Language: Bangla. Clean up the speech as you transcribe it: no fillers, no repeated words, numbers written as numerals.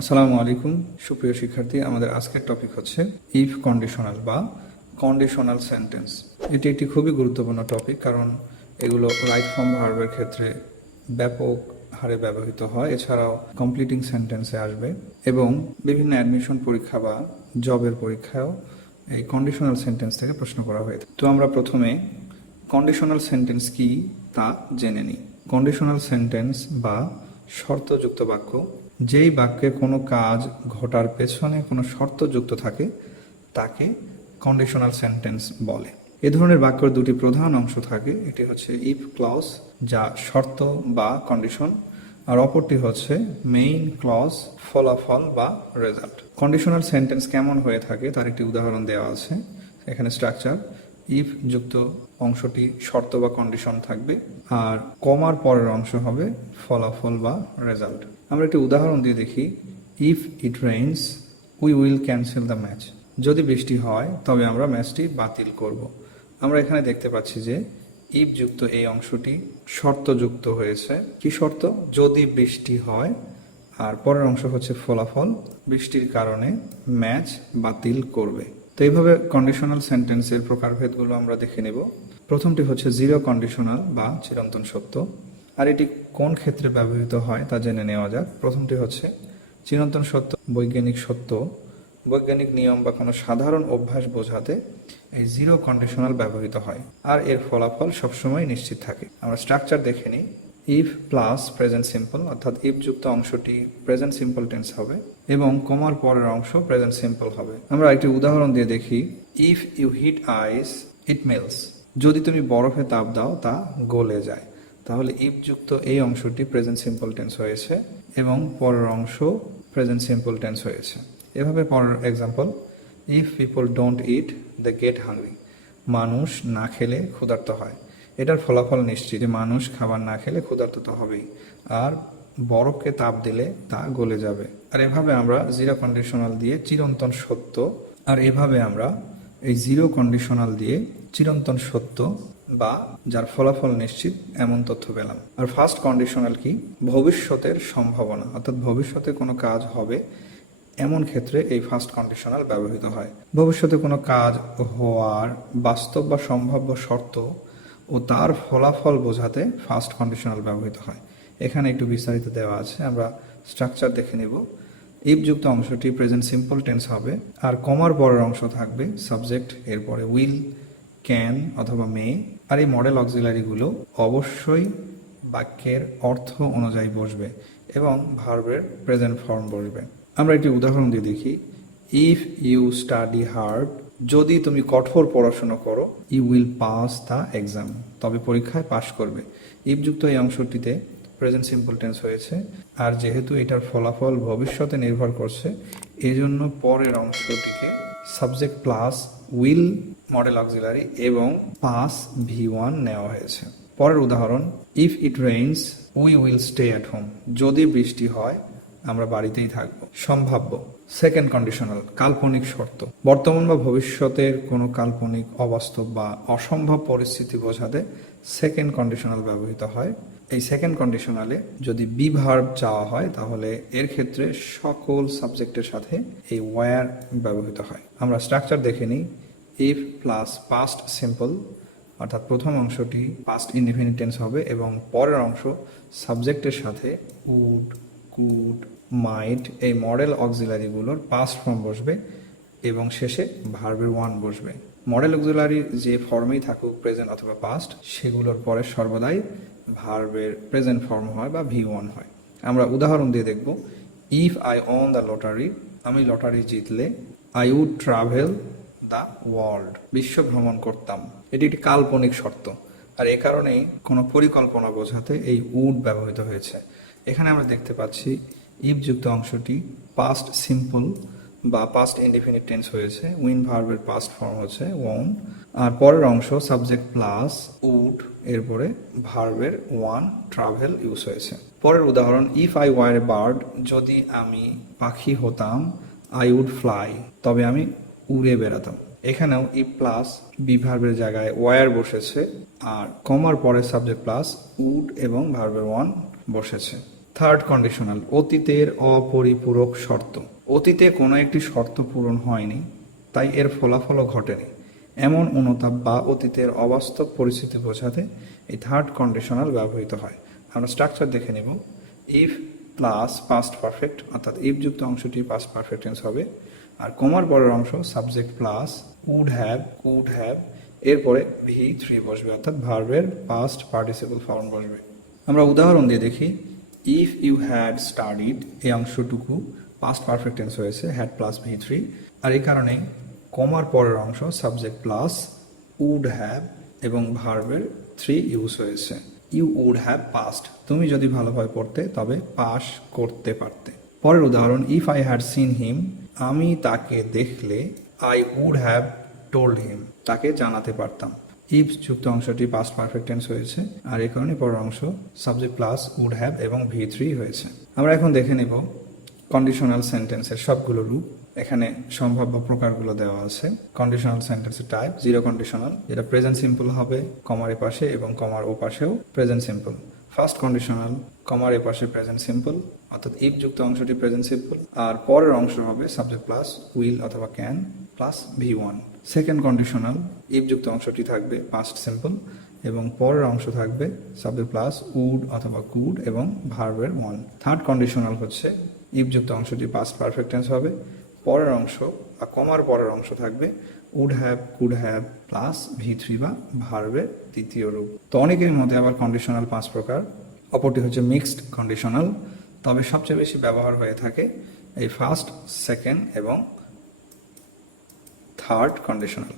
আসসালামু আলাইকুম সুপ্রিয় শিক্ষার্থী, আমাদের আজকের টপিক হচ্ছে ইফ কন্ডিশনাল বা কন্ডিশনাল সেন্টেন্স। এটি একটি খুবই গুরুত্বপূর্ণ টপিক, কারণ এগুলো রাইট ফর্ম ভার্বের ক্ষেত্রে ব্যাপক হারে ব্যবহৃত হয়। এছাড়াও কমপ্লিটিং সেন্টেন্সে আসবে এবং বিভিন্ন অ্যাডমিশন পরীক্ষা বা জবের পরীক্ষায়ও এই কন্ডিশনাল সেন্টেন্স থেকে প্রশ্ন করা হয়ে থাকে। তো আমরা প্রথমে কন্ডিশনাল সেন্টেন্স কি তা জেনে নিই। কন্ডিশনাল সেন্টেন্স বা শর্তযুক্ত বাক্য, যেই বাক্যে কোনো কাজ ঘটার পেছনে কোনো শর্ত যুক্ত থাকে তাকে কন্ডিশনাল সেন্টেন্স বলে। এ ধরনের বাক্যের দুটি প্রধান অংশ থাকে। একটি হচ্ছে ইফ ক্লজ, যা শর্ত বা কন্ডিশন, আর অপরটি হচ্ছে মেইন ক্লজ, ফলাফল বা রেজাল্ট। কন্ডিশনাল সেন্টেন্স কেমন হয়ে থাকে তার একটি উদাহরণ দেওয়া আছে। এখানে স্ট্রাকচার: ইফ যুক্ত অংশটি শর্ত বা কন্ডিশন থাকবে, আর কমার পরের অংশ হবে ফলাফল বা রেজাল্ট। আমরা একটি উদাহরণ দিয়ে দেখি। If it rains we will cancel the match. যদি বৃষ্টি হয় তবে আমরা ম্যাচটি বাতিল করব। আমরা এখানে দেখতে পাচ্ছি যে ইফ যুক্ত এই অংশটি শর্ত যুক্ত হয়েছে। কি শর্ত? যদি বৃষ্টি হয়, আর পরের অংশ হচ্ছে ফলাফল, বৃষ্টির কারণে ম্যাচ বাতিল করবে। তো এইভাবে কন্ডিশনাল সেন্টেন্সের প্রকারভেদগুলো আমরা দেখে নেব। প্রথমটি হচ্ছে জিরো কন্ডিশনাল বা চিরন্তন সত্য, আর এটি কোন ক্ষেত্রে ব্যবহৃত হয় তা জেনে নেওয়া যাক। প্রথমটি হচ্ছে চিরন্তন সত্য, বৈজ্ঞানিক সত্য, বৈজ্ঞানিক নিয়ম বা কোনো সাধারণ অভ্যাস বোঝাতে এই জিরো কন্ডিশনাল ব্যবহৃত হয়, আর এর ফলাফল সবসময় নিশ্চিত থাকে। আমরা স্ট্রাকচার দেখে নিই। ইফ প্লাস প্রেজেন্ট সিম্পল, অর্থাৎ ইফ যুক্ত অংশটি প্রেজেন্ট সিম্পল টেন্স হবে এবং কমার পরের অংশ প্রেজেন্ট সিম্পল হবে। আমরা একটি উদাহরণ দিয়ে দেখি। If you heat ice it melts. যদি তুমি বরফে তাপ দাও তা গলে যায়। তাহলে ইফ যুক্ত এই অংশটি প্রেজেন্ট সিম্পল টেন্স হয়েছে এবং পরের অংশ প্রেজেন্ট সিম্পল টেন্স হয়েছে। এভাবে পরের example: if people don't eat they get hungry. মানুষ না খেলে ক্ষুধার্ত হয়। এটার ফলাফল নিশ্চিত যে মানুষ খাবার না খেলে ক্ষুধার্ত তো হবেই, আর বরফকে তাপ দিলে তা গলে যাবে। আর এভাবে আমরা জিরো কন্ডিশনাল দিয়ে চিরন্তন সত্য, আর এভাবে আমরা এই জিরো কন্ডিশনাল দিয়ে চিরন্তন সত্য বা যার ফলাফল নিশ্চিত এমন তথ্য পেলাম। আর ফার্স্ট কন্ডিশনাল কি? ভবিষ্যতের সম্ভাবনা, অর্থাৎ ভবিষ্যতে কোনো কাজ হবে এমন ক্ষেত্রে এই ফার্স্ট কন্ডিশনাল ব্যবহৃত হয়। ভবিষ্যতে কোনো কাজ হওয়ার বাস্তব বা সম্ভাব্য শর্ত ও তার ফলাফল বোঝাতে ফার্স্ট কন্ডিশনাল ব্যবহৃত হয়। এখানে একটু বিস্তারিত দেওয়া আছে, আমরা স্ট্রাকচার দেখে নেব। ইফ যুক্ত অংশটি প্রেজেন্ট সিম্পল টেন্স হবে, আর কমার পরের অংশ থাকবে সাবজেক্ট, এরপরে উইল, ক্যান অথবা মে, আর এই মডেল অক্সিলারিগুলো অবশ্যই বাক্যের অর্থ অনুযায়ী বসবে এবং ভার্বের প্রেজেন্ট ফর্ম বসবে। আমরা একটি উদাহরণ দিয়ে দেখি। ইফ ইউ স্টাডি হার্ড, যদি তুমি কঠোর পড়াশোনা করো, you will pass the exam, তবে পরীক্ষায় পাশ করবে। ইফ যুক্ত এই অংশটিতে প্রেজেন্ট সিম্পল টেন্স হয়েছে, আর যেহেতু এটার ফলাফল ভবিষ্যতে নির্ভর করছে, এজন্য পরের অংশটিকে subject plus will modal auxiliary এবং পাস V1 নেওয়া হয়েছে। পরের উদাহরণ: if it rains we will stay at home. যদি বৃষ্টি হয় আমরা বাড়িতেই থাকব। সম্ভাব্য সেকেন্ড কন্ডিশনাল, কাল্পনিক শর্ত, বর্তমান বা ভবিষ্যতের কোনো কাল্পনিক, অবাস্তব বা অসম্ভব পরিস্থিতি বোঝাতে সেকেন্ড কন্ডিশনাল ব্যবহৃত হয়। এই সেকেন্ড কন্ডিশনালে যদি বি ভার্ব চাওয়া হয় তাহলে এর ক্ষেত্রে সকল সাবজেক্টের সাথে এই ওয়্যার ব্যবহৃত হয়। আমরা স্ট্রাকচার দেখে নিই। ইফ প্লাস পাস্ট সিম্পল, অর্থাৎ প্রথম অংশটি পাস্ট ইনডিফিনিট টেন্স হবে এবং পরের অংশ সাবজেক্টের সাথে উড, কুড, মাইট এই মডেল অক্সিলারিগুলোর পাস্ট ফর্ম বসবে এবং শেষে ভার্বের ওয়ান বসবে। মডেল অক্সিলারি যে ফর্মেই থাকুক, প্রেজেন্ট অথবা পাস্ট, সেগুলোর পরে সর্বদাই ভার্বের প্রেজেন্ট ফর্ম হয় বা V1 হয়। আমরা উদাহরণ দিয়ে দেখব। If I won the lottery, আমি লটারি জিতলে, I would travel the world, বিশ্ব ভ্রমণ করতাম। এটি একটি কাল্পনিক শর্ত, আর এ কারণেই কোনো পরিকল্পনা বোঝাতে এই উড ব্যবহৃত হয়েছে। এখানে আমরা দেখতে পাচ্ছি ইফ যুক্ত অংশটি পাস্ট সিম্পল বা পাস্ট ইনডিফিনিট টেন্স হয়েছে, উইন ভার্বের পাস্ট ফর্ম হচ্ছে ওন, আর পরের অংশ সাবজেক্ট প্লাস উড, এরপরে ভার্বের ওয়ান ট্রাভেল ইউজ হয়েছে। পরের উদাহরণ: if I were a bird, যদি আমি পাখি হতাম, আই উড ফ্লাই, তবে আমি উড়ে বেড়াতাম। এখানেও ইফ প্লাস বি ভার্বের জায়গায় ওয়ার বসেছে, আর কমার পরে সাবজেক্ট প্লাস উড এবং ভার্বের ওয়ান বসেছে। থার্ড কন্ডিশনাল, অতীতের অপরিপূরক শর্ত। অতীতে কোনো একটি শর্ত পূরণ হয়নি, তাই এর ফলাফলও ঘটেনি, এমন অনুতাপ বা অতীতের অবাস্তব পরিস্থিতি বোঝাতে এই থার্ড কন্ডিশনাল ব্যবহৃত হয়। আমরা স্ট্রাকচার দেখে নেব। ইফ প্লাস পাস্ট পারফেক্ট, অর্থাৎ ইফ যুক্ত অংশটি পাস্ট পারফেক্ট টেন্স হবে, আর কমার পরের অংশ সাবজেক্ট প্লাস উড হ্যাভ, এরপরে V3 বসবে, অর্থাৎ ভার্বের পাস্ট পার্টিসিপল ফর্ম বসবে। আমরা উদাহরণ দিয়ে দেখি। ইফ ইউ হ্যাড স্টাডিড, এই অংশটুকু পাস্ট পারফেক্ট টেন্স হয়েছে, হ্যাড প্লাস V3, আর এই কারণে কমার পরের অংশ সাবজেক্ট প্লাস উড হ্যাভ এবং ভার্বের 3 ইউজ হয়েছে। ইউ উড হ্যাভ পাস্ট, তুমি যদি ভালোভাবে পড়তে তবে পাস করতে পারতে। পরের উদাহরণ, if I had seen him, আমি তাকে দেখলে I would have told him, তাকে জানাতে পারতাম। ইফ যুক্ত অংশটি পাস্ট পারফেক্ট টেন্স হয়েছে, আর এই কারণে পরের অংশ সাবজেক্ট প্লাস উড হ্যাভ এবং V3 হয়েছে। আমরা এখন দেখে নেব কন্ডিশনাল সেন্টেন্সের সবগুলো রূপ। এখানে সম্ভাব্য প্রকারগুলো দেওয়া আছে। কন্ডিশনাল সেন্টেন্সের টাইপ, জিরো কন্ডিশনাল, যেটা প্রেজেন্ট সিম্পল হবে কমার এ পাশে এবং কমার ও পাশেও প্রেজেন্ট সিম্পল। ফার্স্ট কন্ডিশনাল, কমার এ পাশে প্রেজেন্ট সিম্পল, অর্থাৎ ইফ যুক্ত অংশটি প্রেজেন্ট সিম্পল, আর পরের অংশ হবে সাবজেক্ট প্লাস উইল অথবা can plus V1। Second conditional, if যুক্ত অংশটি থাকবে পাস্ট সিম্পল এবং পরের অংশ থাকবে সাবজেক্ট প্লাস উড অথবা কুড এবং ভার্বের 1। থার্ড কন্ডিশনাল হচ্ছে ইফ যুক্ত অংশটি পাস্ট পারফেক্ট টেন্স হবে, পরের অংশ বা কমার পরের অংশ থাকবে would have, could have plus V3 বা ভার্বের দ্বিতীয় রূপ। তো অনেকের মধ্যে আবার কন্ডিশনাল 5 প্রকার। অপরটি হচ্ছে মিক্সড কন্ডিশনাল, তবে সবচেয়ে বেশি ব্যবহার হয়ে থাকে এই ফার্স্ট, সেকেন্ড এবং থার্ড কন্ডিশনাল।